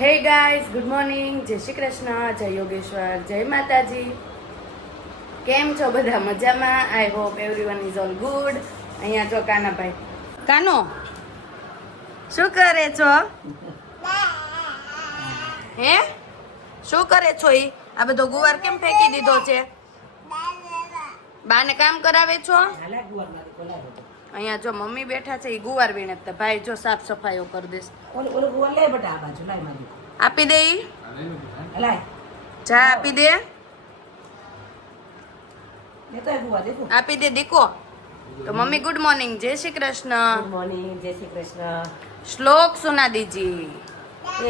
Hey guys good morning જય શ્રી કૃષ્ણ જય યોગેશ્વર જય માતાજી. કેમ છો બધા મજામાં? I hope everyone is all good અહીંયા જો કાનાભાઈ. કાનો શું કરે છો? હે? શું કરે છો ઈ? આ બધો ગુવાર કેમ ફેંકી દીધો છે? બાને કામ કરાવે છો. અહીંયા જો મમ્મી બેઠા છે એ ગુવાર વીણે જ ભાઈ જો સાફ સફાઈઓ કરી દેશે આપી દે ચા આપી દે? આપી દે દીકો તો મમ્મી ગુડ મોર્નિંગ જય શ્રી કૃષ્ણ. ગુડ મોર્નિંગ જય શ્રી કૃષ્ણ. શ્લોક સુના દીજી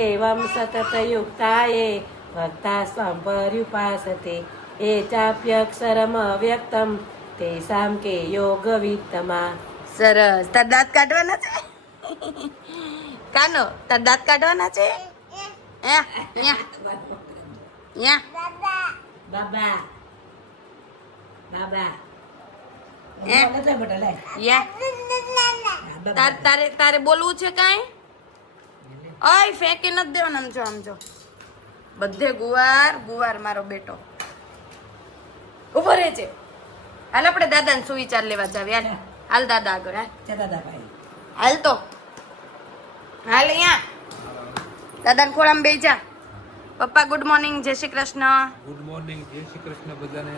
એવમ સતત યુક્તાએ ભક્તા સ્વામ પર્યુપાસતે એ ચાપ્યક્ષરમ વ્યક્તમ તેસામ કે યોગ વિત્તમા. સરસ. તાર દાંત કાઢવાના છે? કાનો તાર દાંત કાઢવાના છે? બાબા. બાબા. તાર તારે તારે બોલવું છે કાંઈ? ઓય ફેંકી નથી દેવાના આમ જો આમ જો. બધે ગુવાર ગુવાર મારો બેટો. ઊભો રહે છે હાલ આપણે દાદાને સુવિચાર લેવા જાવ યાર. હાલ દાદા આગળ હાલ જા દાદા ભાઈ હાલ તો હાલ અહીંયા દાદાને ખોળામાં બેસી જા પપ્પા ગુડ મોર્નિંગ જય શ્રી કૃષ્ણ ગુડ મોર્નિંગ જય શ્રી કૃષ્ણ બધાને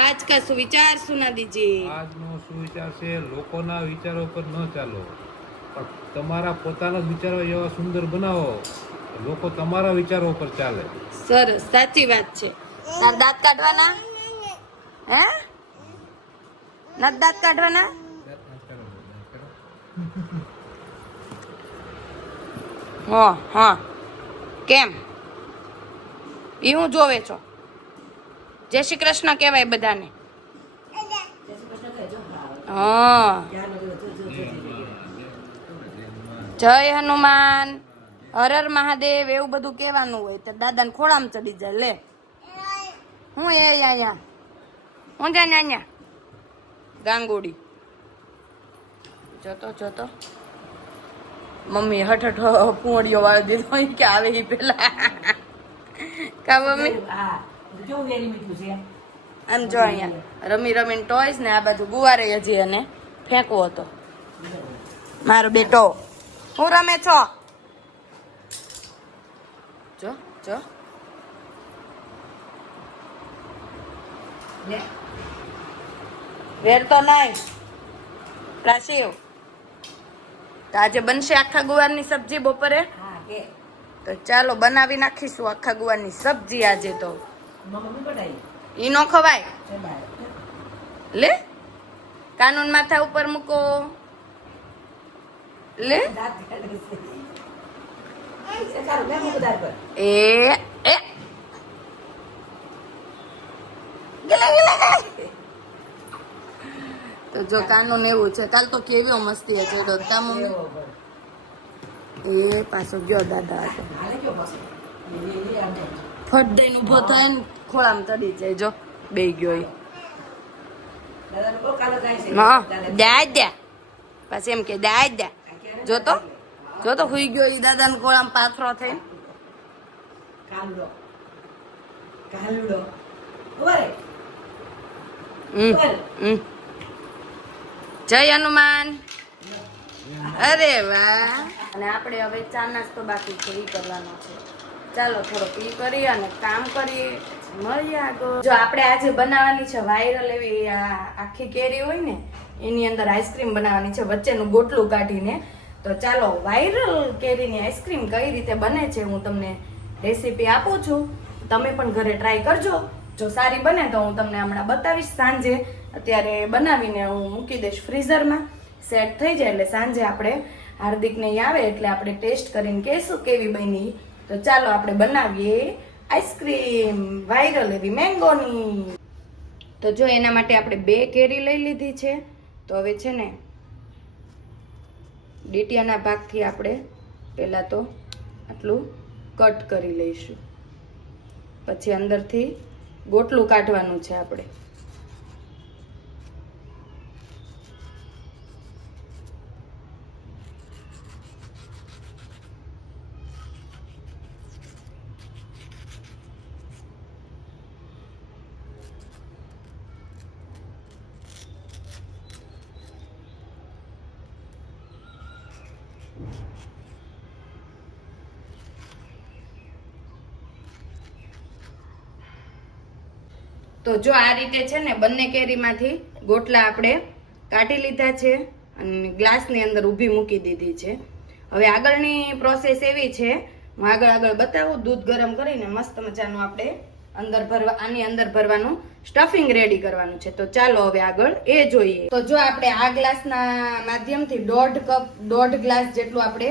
આજ કા સુવિચાર સુના દીજીએ આજનો સુવિચાર છે લોકોના વિચારો પર ન ચાલો. પણ તમારા પોતાના જ વિચારો એવા સુંદર બનાવો તો લોકો તમારા વિચારો પર ચાલે. સરસ સાચી વાત છે. તાર દાંત કાઢવાના? હે? ના દાંત કાઢવાના? હા હા. કેમ? એ હું જોવે છો? જય શ્રી કૃષ્ણ કહેવાય બધાને. હા. જય હનુમાન. હર હર મહાદેવ, એવું બધું કહેવાનું હોય તો દાદાને ખોળામાં ચડી જાય, લે. હું એ અહીંયા હું જાય અહીંયા? ગાંગોડી. જોતો જોતો. મમ્મી હઠ હઠ પૂંડિયો વાળી દીધો કે આવે એ પેલા. કા મમ્મી? આમ જો અહીંયા. રમી રમીને ટોયસ ને આ બાજુ ગુવારે હજી અને ફેંકવો હતો. મારો બેટો. હું રમે છો? જો જો. વેર તો નહીં. પ્રાશિવ તો આજે બનશે આખા ગુવારની સબ્જી બપોરે? તો ચાલો બનાવી નાખીશું આખા ગુવારની સબ્જી આજે તો. ઈ નો ખવાય? લે? કાનૂન માથા ઉપર મૂકો. લે. એ એ. ગલે ગલે ગલે. તો જો કાનૂન એવું છે કાલ તો કેવી મસ્તી હશે તો તા મમ્મી એ પાછો ગયો દાદા હતો. ફટ દઈને ઊભો થાય ને ખોળામ ચડી જાય જો બે ગયો. હા દાદા- દાદા પછી એમ કે દાદા જો તો જો તો ગયો એ દાદાને ખોળામાં પાથરો થઈને કાલુડો. કાલુડો. હમ, હમ. જય હનુમાન. અરે વાહ. અને આપણે હવે ચા નાસ્તો બાકી છે એ કરવાનો છે. ચાલો, થોડોક એ કરીએ અને કામ કરીએ. મળીએ આગળ. જો આપણે આજે બનાવવાની છે વાયરલ એવી આખી કેરી હોય ને, એની અંદર આઈસ્ક્રીમ બનાવવાની છે, વચ્ચેનું ગોટલું કાઢીને. તો ચાલો, વાયરલ કેરીની આઈસ્ક્રીમ કઈ રીતે બને છે હું તમને રેસીપી આપું છું. તમે પણ ઘરે ટ્રાય કરજો. જો સારી બને તો હું તમને હમણાં બતાવીશ સાંજે. અત્યારે બનાવીને હું મૂકી દઈશ ફ્રીઝરમાં. સેટ થઈ જાય એટલે સાંજે આપણે હાર્દિકને આવે એટલે આપણે ટેસ્ટ કરીને કહીશું કેવી બની. તો ચાલો આપણે બનાવીએ આઈસ્ક્રીમ, વાયરલ એવી મેંગોની. તો જો એના માટે આપણે બે કેરી લઈ લીધી છે. તો હવે છે ને ડીટીયાના ભાગથી આપણે પહેલાં તો આટલું કટ કરી લઈશું. પછી અંદરથી ગોટલું કાઢવાનું છે આપણે. તો જો આ રીતે છે ને બંને કેરીમાંથી ગોટલા આપણે કાઢી લીધા છે અને ગ્લાસની અંદર ઊભી મૂકી દીધી છે. હવે આગળની પ્રોસેસ એવી છે. હું આગળ આગળ બતાવું. દૂધ ગરમ કરીને મસ્ત મજાનું આપણે અંદર ભરવા, આની અંદર ભરવાનું સ્ટફિંગ રેડી કરવાનું છે. તો ચાલો હવે આગળ, એ જોઈએ. તો જો આપણે આ ગ્લાસના માધ્યમથી દોઢ કપ, દોઢ ગ્લાસ જેટલું આપણે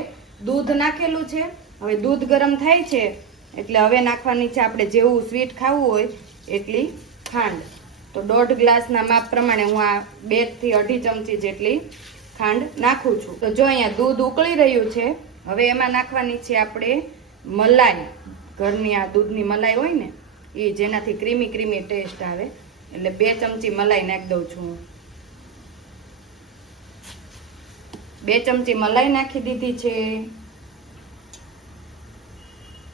દૂધ નાખેલું છે. હવે દૂધ ગરમ થાય છે, એટલે હવે નાખવાની છે આપણે જેવું સ્વીટ ખાવું હોય એટલી ખાંડ. તો દોઢ ગ્લાસના માપ પ્રમાણે હું આ બેથી અઢી ચમચી જેટલી ખાંડ નાખું છું. તો જો અહીંયા દૂધ ઉકળી રહ્યું છે, હવે એમાં નાખવાની છે આપણે મલાઈ. ઘરની આ દૂધની મલાઈ હોય ને એ જેનાથી ક્રીમી ક્રીમી ટેસ્ટ આવે. એટલે બે ચમચી મલાઈ નાખી દઉં છું હું. બે ચમચી મલાઈ નાખી દીધી છે.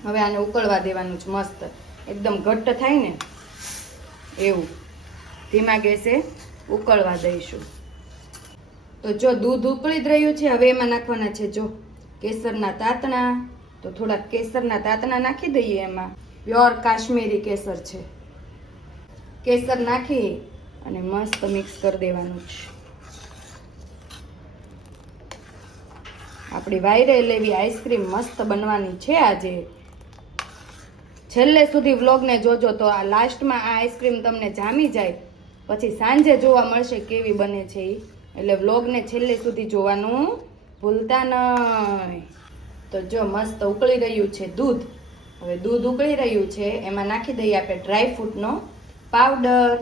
હવે આને ઉકળવા દેવાનું છે મસ્ત. એકદમ ઘટ્ટ થાય ને એવું. ધીમા ગેસે ઉકળવા દઈશું. તો જો દૂધ ઉકળી જ રહ્યું છે, હવે એમાં નાખવાના છે જો કેસરના તાતણા. તો થોડાક કેસરના તાતણા નાખી દઈએ એમાં. પ્યોર કાશ્મીરી કેસર છે. કેસર નાખી અને મસ્ત મિક્સ કરી દેવાનું છે આપણી વાયરે લેવી આઈસ્ક્રીમ મસ્ત બનવાની છે આજે. છેલ્લે સુધી વ્લોગને જોજો તો આ લાસ્ટમાં આ આઈસ્ક્રીમ તમને જામી જાય. પછી સાંજે જોવા મળશે કેવી બને છે એ એટલે વ્લોગને છેલ્લે સુધી જોવાનું ભૂલતા નહીં તો જો મસ્ત ઉકળી રહ્યું છે દૂધ. હવે દૂધ ઉકળી રહ્યું છે, એમાં નાખી દઈએ આપણે ડ્રાય ફ્રૂટનો પાવડર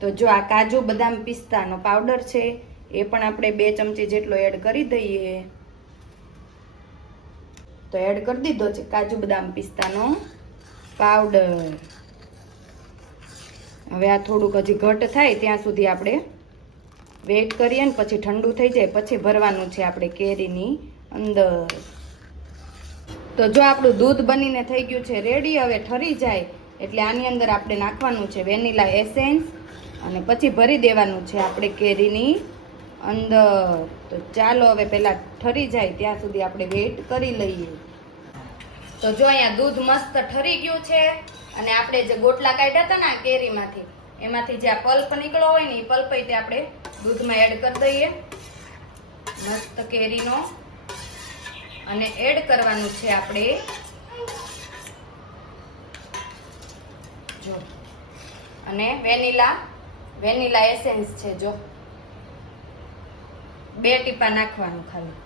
તો જો આ કાજુ બદામ પિસ્તાનો પાવડર છે, એ પણ આપણે બે ચમચી જેટલો એડ કરી દઈએ. તો એડ કરી દીધો છે કાજુ બદામ પિસ્તાનો પાવડર હવે આ થોડુંક હજી ઘટ થાય ત્યાં સુધી આપણે વેટ કરીએ ને પછી ઠંડુ થઈ જાય, પછી ભરવાનું છે આપણે કેરીની અંદર. તો જો આપણું દૂધ બનીને થઈ ગયું છે રેડી હવે ઠરી જાય એટલે આની અંદર આપણે નાખવાનું છે વેનીલા એસેન્સ અને પછી ભરી દેવાનું છે આપણે કેરીની અંદર. તો ચાલો હવે પહેલાં ઠરી જાય, ત્યાં સુધી આપણે વેઇટ કરી લઈએ. તો જો અહીંયા દૂધ મસ્ત ઠરી ગયું છે અને આપણે જે ગોટલા કાઢ્યા હતા ને કેરીમાંથી, એમાંથી જે આ પલ્પ નીકળ્યો હોય ને એ પલ્પ તે આપણે દૂધમાં એડ કરી દઈએ. મસ્ત કેરીનો. અને એડ કરવાનું છે આપણે. જો. અને વેનીલા વેનીલા એસેન્સ છે, જો. બે ટીપા નાખવાનું ખાલી.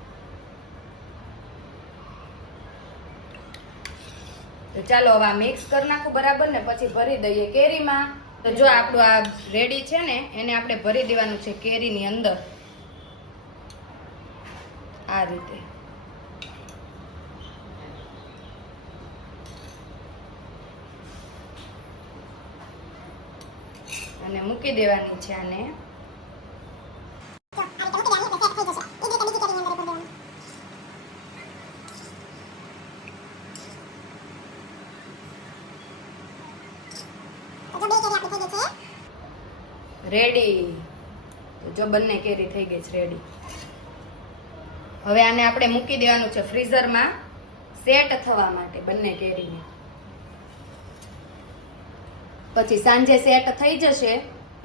તો ચાલો હવે મિક્સ કરી નાખું બરાબર ને પછી ભરી દઈએ કેરીમાં. તો જો આપણું આ રેડી છે ને, એને આપણે ભરી દેવાનું છે કેરીની અંદર. આ રીતે. અને મૂકી દેવાની છે આને. રેડી જો બંને કેરી થઈ ગઈ છે રેડી હવે આને આપણે મૂકી દેવાનું છે ફ્રીઝરમાં સેટ થવા માટે બંને કેરીને. પછી સાંજે સેટ થઈ જશે,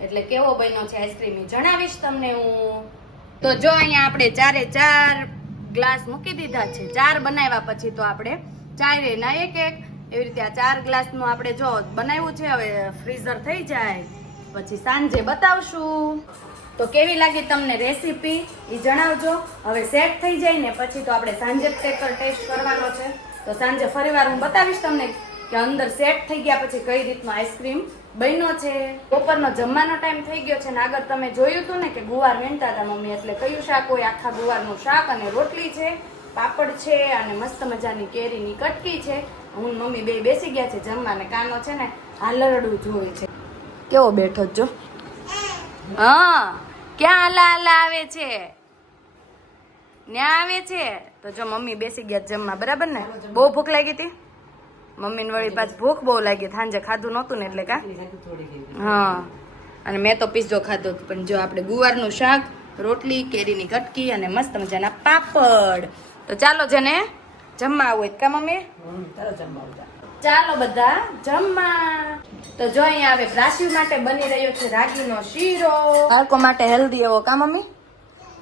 એટલે કેવો બન્યો છે આઈસ્ક્રીમ જણાવીશ તમને હું. તો જો અહીંયા આપણે ચારે ચાર ગ્લાસ મૂકી દીધા છે. ચાર બનાવ્યા પછી તો આપણે ચારે ના એક એક એવી રીતે આ ચાર ગ્લાસનું આપણે જો બનાવ્યું છે, હવે ફ્રીઝર થઈ જાય. પછી સાંજે બતાવશું. તો કેવી લાગી તમને રેસીપી એ જણાવજો. હવે સેટ થઈ જાય ને પછી તો આપણે સાંજે ટેસ્ટ કરવાનો છે. તો સાંજે ફરીવાર હું બતાવીશ તમને કે અંદર સેટ થઈ ગયા પછી કઈ રીતનો આઈસ્ક્રીમ બન્યો છે? બપોરનો જમવાનો ટાઈમ થઈ ગયો છે ને આગળ તમે જોયું હતું ને કે ગુવાર વેણતા હતા મમ્મી એટલે કયું શાક હોય? આખા ગુવારનું શાક અને રોટલી છે, પાપડ છે અને મસ્ત મજાની કેરીની કટકી છે. હું મમ્મી બે બેસી ગયા છે જમવા ને કાનો છે ને હાલરડું જોવે છે. કેવો બેઠો જ હા, ક્યાં હાલા હાલા આવે છે? ન્યા આવે છે? તો જો મમ્મી બેસી ગયા જમવા, બરાબર ને? બહુ ભૂખ લાગી હતી? મમ્મીને વળી પાછ ભૂખ બહુ લાગી સાંજે ખાધું નહોતું ને એટલે કા? હા. અને મેં તો પીઝો ખાધો હતો પણ જો આપણે ગુવારનું શાક રોટલી કેરીની કટકી અને મસ્ત મજાના પાપડ. તો ચાલો જેને જમવા આવું કા મમ્મી. ચાલો બધા જમવા. તો જો અહીંયા આવે પ્રાસી માટે બની રહ્યો છે રાગીનો શીરો. બાળકો માટે હેલ્ધી એવો કા મમ્મી?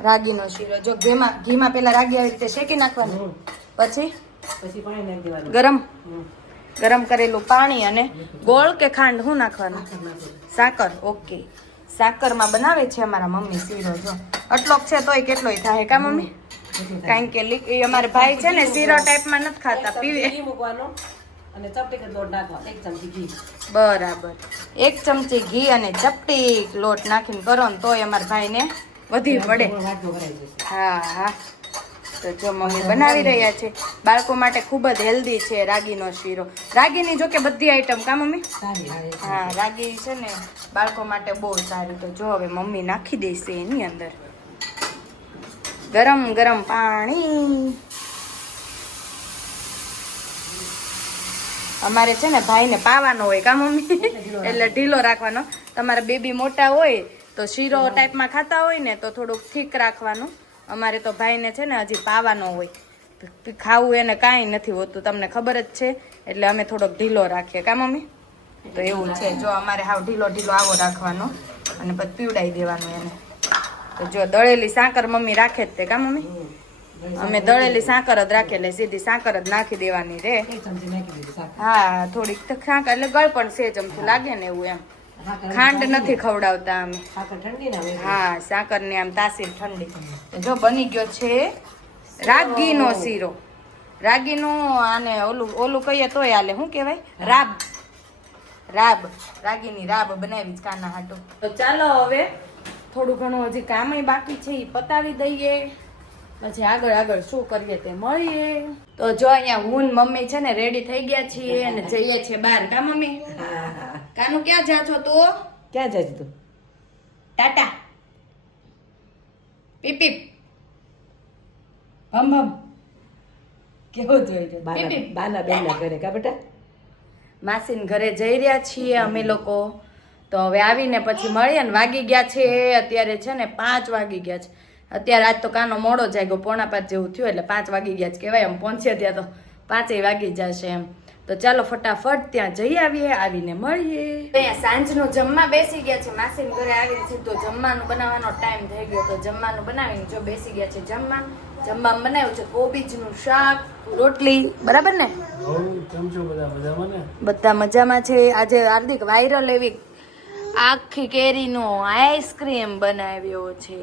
રાગીનો શીરો. જો ઘીમાં ઘીમાં પેલા રાગી આવી રીતે શેકી નાખવાનું. પછી? પછી પાણી નાખી દેવાનું. ગરમ. ગરમ કરેલું પાણી અને ગોળ કે ખાંડ શું નાખવાનું? સાકર ઓકે. સાકરમાં બનાવે છે અમારા મમ્મી શીરો જો. આટલોક છે તોય કેટલોય થાય કા મમ્મી? કારણ કે એ અમારે ભાઈ છે ને શીરો ટાઈપમાં નથી ખાતા પીવે. મૂકવાનો અને ચપટી લોટ નાખવાનો એક ચમચી ઘી. બરાબર. એક ચમચી ઘી અને ચપટી લોટ નાખીને કરો ને તોય અમારા ભાઈને વધી પડે. હા હા. તો જો મમ્મી બનાવી રહ્યા છે બાળકો માટે ખૂબ જ હેલ્ધી છે રાગીનો શીરો. રાગીની જોકે બધી આઈટમ કા મમ્મી? હા રાગી છે ને બાળકો માટે બહુ સારી. તો જો હવે મમ્મી નાખી દેશે એની અંદર. ગરમ ગરમ પાણી. અમારે છે ને ભાઈને પાવાનો હોય કા મમ્મી? એટલે ઢીલો રાખવાનો. તમારા બેબી મોટા હોય તો શીરો ટાઈપમાં ખાતા હોય ને તો થોડુંક ઠીક રાખવાનું. અમારે તો ભાઈને છે ને હજી પાવાનો હોય. ખાવું એને કાંઈ નથી હોતું તમને ખબર જ છે. એટલે અમે થોડોક ઢીલો રાખીએ. કા મમ્મી? તો એવું છે. જો અમારે હાવ ઢીલો ઢીલો આવો રાખવાનો અને પછી પીવડાવી દેવાનું એને. તો જો દળેલી સાકર મમ્મી રાખે જ તે કા મમ્મી? અમે દળેલી સાકર જ રાખીએ એટલે સીધી સાકર જ નાખી દેવાની રે. હા થોડીક સાકર એટલે ગળ પણ સેજ અમથું લાગે ને એવું એમ. ખાંડ નથી ખવડાવતા અમે હા સાકર ને આમ તાસીર ઠંડી. જો બની ગયો છે રાગીનો શીરો. રાગીનું આને ઓલું ઓલું કહીએ તોય હાલે. શું કહેવાય? રાબ. રાબ. રાગીની રાબ બનાવી જ કાના હાટો. તો ચાલો હવે થોડું ઘણું હજી કામય બાકી છે એ પતાવી દઈએ. પછી આગળ આગળ શું કરીએ તે મળીએ. તો જો અહીંયા હું મમ્મી છે ને રેડી થઈ ગયા છીએ અને જઈએ છીએ બહાર. કા મમ્મી? કાનું ક્યાં જા છો તું? ક્યાં જાય છે તું? ટાટા. પીપ પીપ. ભમ ભમ. કેવો જોઈ રહ્યો પીપ બાના પીપ. બેન ઘરે કા બેટા? માસીન ઘરે જઈ રહ્યા છીએ અમે લોકો. તો હવે આવીને પછી મળીએ ને વાગી ગયા છે. અત્યારે છે ને પાંચ વાગી ગયા છે. અત્યારે આજ તો કાનો મોડો જાગ્યો પોણા પાંચ જેવું થયું એટલે પાંચ વાગી ગયા છે કહેવાય એમ પહોંચ્યા ત્યાં તો પાંચેય વાગી જશે એમ. તો ચાલો ફટાફટ ત્યાં જઈ આવીએ આવીને મળીએ. અહીંયા સાંજનું જમવા બેસી ગયા છે માસીન ઘરે આવીને સીધો જમવાનું બનાવવાનો ટાઈમ થઈ ગયો તો જમવાનું બનાવીને જો બેસી ગયા છે જમવા. જમવા બનાવ્યું છે કોબીજનું શાક રોટલી બરાબર ને? બધા મજામાં છે. આજે હાર્દિક વાયરલ એવી આખી કેરીનો આઈસ્ક્રીમ બનાવ્યો છે.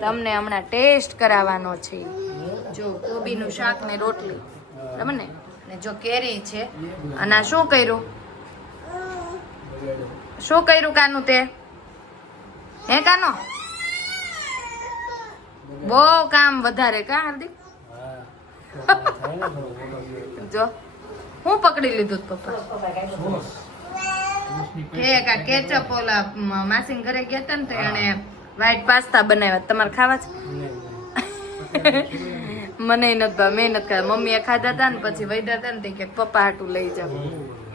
તમને હમણાં ટેસ્ટ કરાવવાનો છે. જો કોબીનું શાક ને રોટલી બરાબર ને? ને જો કેરી છે. અને આ શું કર્યું? શું કર્યું કાનું તે? હે કાનો? બહુ કામ વધારે કા હાર્દિક? જો હું પકડી લીધું પપ્પા. આ કેચઅપ ઓલા માસીન ઘરે ગયા હતા ને તો એને વ્હાઈટ પાસ્તા બનાવ્યા. તમારે ખાવા છે? મને નથી ભાવ મેં નથી ખાધા. મમ્મીએ ખાધા હતા ને પછી વૈધા હતા ને તે કે પપ્પા હાટું લઈ જાવ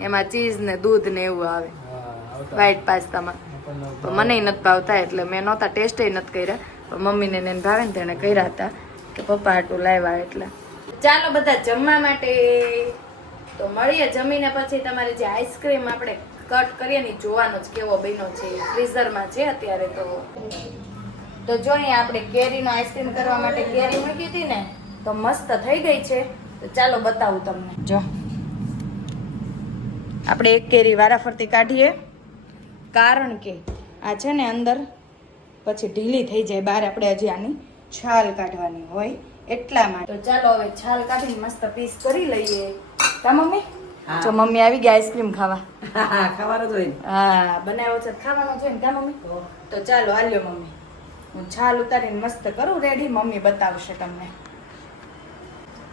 એમાં ચીઝ ને દૂધ ને એવું આવે. વ્હાઈટ પાસ્તામાં તો મને નથી ભાવતા એટલે મેં નહોતા ટેસ્ટે નથી કર્યા. પણ મમ્મીને ને એને ભાવે ને તેણે કર્યા હતા કે પપ્પા હાટું લાવ્યા એટલે. ચાલો બધા જમવા માટે. તો મળીએ જમીને પછી તમારે જે આઈસ્ક્રીમ આપણે કટ કરીએ ને જોવાનો જ કેવો બન્યો છે ફ્રીઝરમાં છે અત્યારે તો. તો જો અહીંયા આપણે કેરીનો આઈસ્ક્રીમ કરવા માટે કેરી મૂકી હતી ને, તો મસ્ત થઈ ગઈ છે. તો ચાલો બતાવું તમને. જો. આપણે એક કેરી વારાફરતી કાઢીએ. કારણ કે આ છે ને અંદર પછી ઢીલી થઈ જાય બહાર આપણે હજી આની છાલ કાઢવાની હોય એટલા માટે. તો ચાલો હવે છાલ કાઢીને મસ્ત પીસ કરી લઈએ. તા મમ્મી. જો મમ્મી આવી ગયા આઈસ્ક્રીમ ખાવા. હા ખાવાનું હા બનાવ્યો છે તો ખાવાનો છે ને કા મમ્મી? તો? ચાલો હાલ્યો મમ્મી. હું છાલ ઉતારીને મસ્ત કરું રેડી મમ્મી બતાવશે તમને.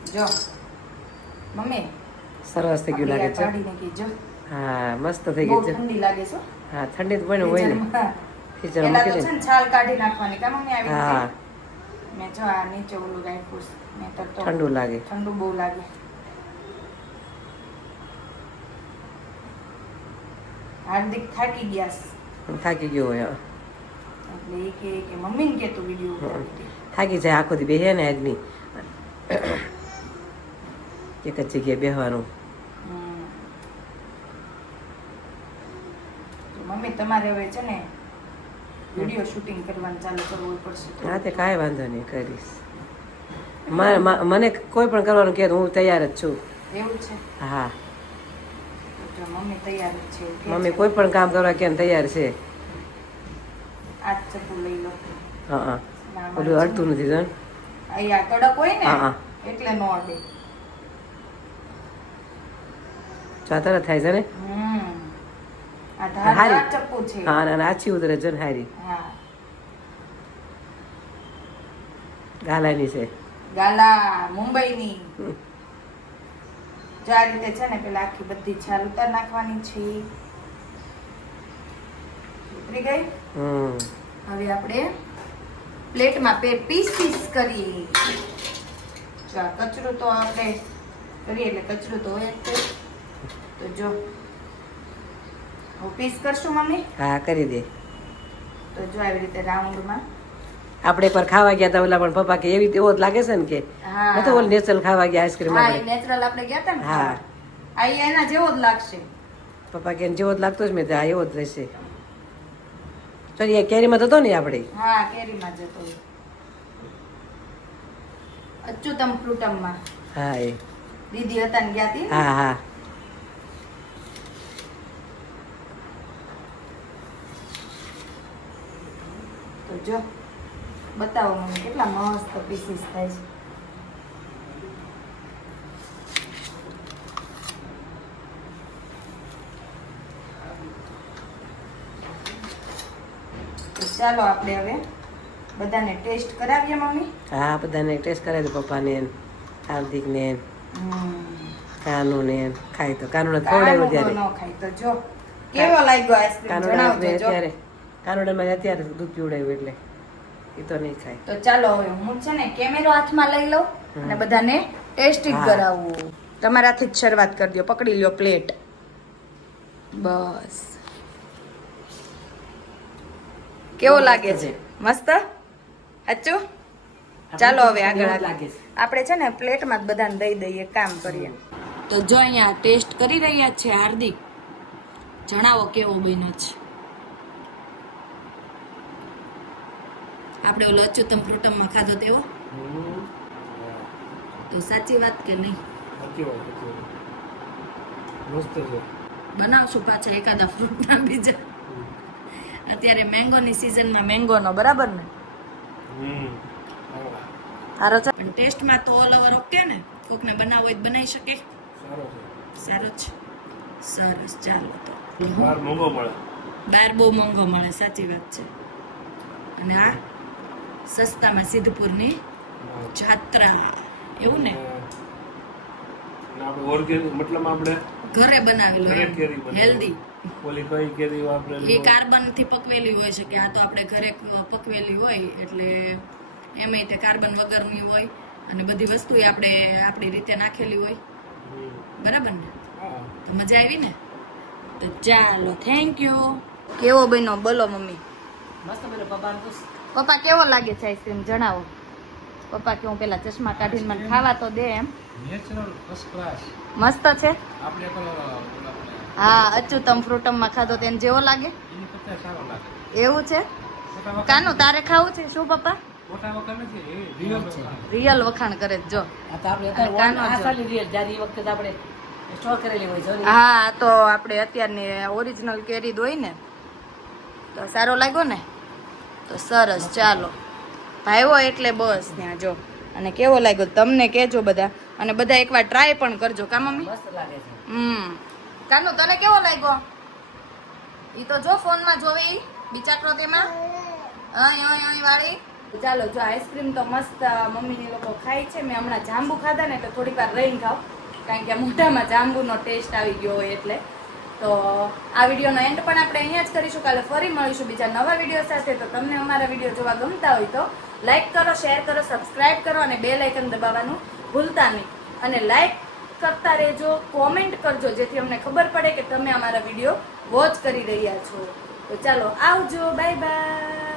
જો. મમ્મી સરસ થઈ ગયું લાગે છે. હા મસ્ત થઈ ગયું છે. ઠંડી લાગે છે હા. ઠંડી તો બને હોય ને. તો મૂકી દે. છાલ કાઢી નાખવાની. કા મમ્મી આવી હા. મેં જો આ નીચે ઓલું રાખ્યું મેં તો ઠંડુ લાગે. ઠંડુ બહુ લાગે. હાર્દિક થાકી ગયા. થાકી ગયો હોય. એટલે એ કે કે મમ્મીને કે તું વીડિયો થાકી જાય આખો દી બેહે ને આજની. એક જ જગ્યાએ બેહવાનું. મમ્મી તમારે હવે છે ને વીડિયો શૂટિંગ કરવાનું ચાલુ કરવું પડશે. હા તે કાંઈ વાંધો નહીં કરીશ. મા- મને કોઈ પણ કરવાનું કે તો હું તૈયાર જ છું. એવું છે? હા. મમ્મી તૈયાર છે. મમ્મી કોઈ પણ કામ કરવા કેમ તૈયાર છે? આ ચપ્પુ લઈ લો. હા હા. ઓલું અડતું નથી જણ અહીંયા કડક હોય ને હા, હા. એટલે નો અડે. ચા થાય છે ને? હારી. ચપ્પુ છે. હા અને આછી ઉતરે જન હારી. હા. ગાલાની છે. ગાલા મુંબઈની. જો આ રીતે છે ને પેલા આખી બધી છાલ ઉતાર નાખવાની છે. ઉતરી ગઈ? હવે આપણે પ્લેટમાં પે પીસ પીસ કરી. જો આ કચરું તો આપણે કરીએ એટલે કચરું તો હોય જ તો જો પીસ કરશું મમ્મી? હા કરી દે. તો જો આવી રીતે રાઉન્ડમાં આપણે પર ખાવા ગયા હતા ઓલા પણ પપ્પા કે એવી એવો લાગે છે ને કે હા. તો ઓલ નેચરલ ખાવા ગયા આઈસ્ક્રીમ હા નેચરલ આપણે. ગયા હતા ને? હા. આ એના જેવો જ લાગશે. પપ્પા કે જેવો જ લાગતો જ મેં તો આ એવો જ રહેશે. સોરી એ કેરીમાં તો ને આપણે? હા કેરીમાં જતો. અચ્યુતમ ફ્રૂટમમાં હા એ. દીદી હતા ને ગયા હતી હા હા. તો જો. બતાવો મને કેટલા મસ્ત પીસીસ થાય છે. ચાલો આપણે હવે બધાને ટેસ્ટ કરાવીએ મમ્મી? હા બધાને ટેસ્ટ કરાવી દો પપ્પાને ને હાર્દિકને ને કાનુને ને ખાય તો કાનુને ખવડાવ્યો ત્યારે ન ખાય તો જો કેવો લાગ્યો આઈસ્ક્રીમ જણાવજો જો. અત્યારે કાનુડામાં અત્યારે દૂધ પીવડાવ્યું એટલે. એ તો નહીં ખાય તો ચાલો હવે હું છે ને કેમેરો હાથમાં લઈ લઉં અને બધાને ટેસ્ટિંગ કરાવું. કરાવવું તમારાથી જ શરૂઆત કરી દો. પકડી લ્યો પ્લેટ. બસ. કેવો લાગે છે? મસ્ત? સાચું? ચાલો હવે આગળ લાગે છે? આપણે છે ને પ્લેટમાં જ બધાને દઈ દઈએ કામ કરીએ. તો જો અહીંયા ટેસ્ટ કરી રહ્યા છે હાર્દિક. જણાવો કેવો બન્યો છે? આપણે ઓલો અચ્યુતમ પ્રોટમમાં ખાધો તેવો? તો સાચી વાત કે નહીં? બનાવશું પાછા એકાદા ફ્રૂટના બીજા. અત્યારે મેંગોની સિઝનમાં મેંગોનો બરાબર ને? સારો. છે. પણ ટેસ્ટમાં તો ઓલ ઓવર ઓકે ને? કોકને બનાવવો હોય બનાવી શકે? સારો છે. સરસ ચાલો તો. બહાર મોંઘો મળે. બાર બહુ મોંઘો મળે સાચી વાત છે. અને આ? સસ્તામાં સિદ્ધપુરની જાત્રા. એવું ને? મતલબ આપણે ઘરે બનાવેલું ઘરે એમ કેરી બનાવેલી. હેલ્ધી. ઓલી કઈ કેરી એ કાર્બનથી પકવેલી હોય છે કે આ તો આપણે ઘરે પકવેલી હોય એટલે એમાંય તે કાર્બન વગરની હોય અને બધી વસ્તુ આપણે આપણી રીતે નાખેલી હોય. બરાબર ને? તો મજા આવી ને? તો ચાલો થેન્ક યુ કેવો બન્યો? બોલો મમ્મી. પપ્પા કેવો લાગે છે આઈસ્ક્રીમ? જણાવો. પપ્પા કે હું પેલા ચશ્મા કાઢીને મને ખાવા તો દે એમ. મસ્ત છે? હા અચ્યુતમ ફ્રૂટમમાં ખાધો તેને જેવો લાગે? એવું છે? કાનું તારે ખાવું છે? શું પપ્પા? રિયલ વખાણ કરે જો. આ તો આપણે અને કાનો આ જો. સારી રીત જ્યારે એ વખતે તો આપણે સ્ટોર કરેલી હોય છે હા આ તો આપણે અત્યારની ઓરિજિનલ કેરી દોઈ ને. તો સારો લાગ્યો ને તો સરસ ચાલો. ભાઈઓ એટલે બસ ત્યાં જો. અને કેવો લાગ્યો? તમને કહેજો બધા. અને બધા એકવાર ટ્રાય પણ કરજો કા મમ્મી? મસ્ત લાગે છે. હમ. કાનુ તને કેવો લાગ્યો? ઈ તો જો ફોનમાં જોવે ઈ બિચાકરો તેમાં. અહીં અહીં અહીં વાળી. ચાલો જો આઈસ્ક્રીમ તો મસ્ત મમ્મીની લોકો ખાય છે. મેં હમણાં જાંબુ ખાધા ને એટલે થોડીક વાર રહીને ખાવ. કારણ કે મોઢામાં જાંબુનો ટેસ્ટ આવી ગયો હોય એટલે. તો આ વિડીયોનો એન્ડ પણ આપણે અહીંયા જ કરીશું. કાલે ફરી મળીશું બીજા નવા વીડિયો સાથે. તો તમને અમારા વીડિયો જોવા ગમતા હોય તો લાઇક કરો શેર કરો સબસ્ક્રાઇબ કરો અને બે લાઇકન દબાવવાનું ભૂલતા નહીં. અને લાઇક કરતા રહેજો કોમેન્ટ કરજો, જેથી અમને ખબર પડે કે તમે અમારા વીડિયો વોચ કરી રહ્યા છો. તો ચાલો આવજો. Bye bye